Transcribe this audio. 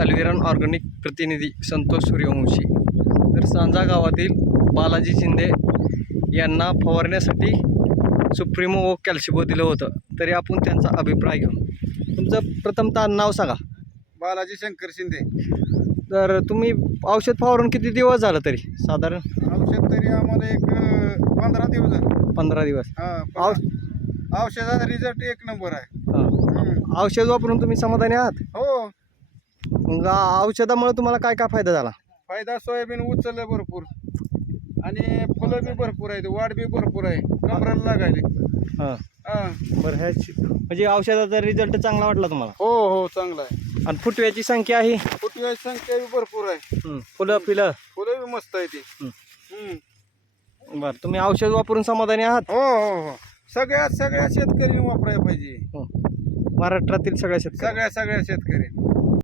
अल्विरॉन organic प्रतिनिधी संतोष सूर्यवंशी। तर सांजा गावातील बालाजी शिंदे यांना फवारण्यासाठी सुप्रीमो व कॅल्शिबो दिलं होतं, तरी आपण त्यांचा अभिप्राय घेऊ। तुमचं प्रथमतः नाव सांगा। बालाजी शंकर शिंदे। तर तुम्ही औषध फवारून किती दिवस झालं तरी साधारण? औषध तरी आम्हाला एक 15 दिवस झाले। 15 दिवस। औषधाचा रिझल्ट एक नंबर आहे। औषध वापरून तुम्ही समाधानी आहात? हो, मग औषधामुळे तुम्हाला काय काय फायदा झाला? फायदा सोयाबीन उचललं भरपूर आणि फुलं बी भरपूर आहेत, वाढ बी भरपूर आहे, कमराला लागायले। हां हा, बरं, ह्याची म्हणजे औषधाचा रिझल्ट चांगला वाटला तुम्हाला? हो हो, चांगला आहे। आणि फुटव्याची संख्या आहे? फुटव्याची संख्या बी भरपूर आहे, फुलं फिलं? फुलं बी मस्त आहे ती। बरं, तुम्ही औषध वापरून समाधानी आहात? हो हो हो, सगळ्या शेतकऱ्यांनी वापरायला पाहिजे। महाराष्ट्रातील सगळ्या शेतकरी? सगळ्या शेतकरी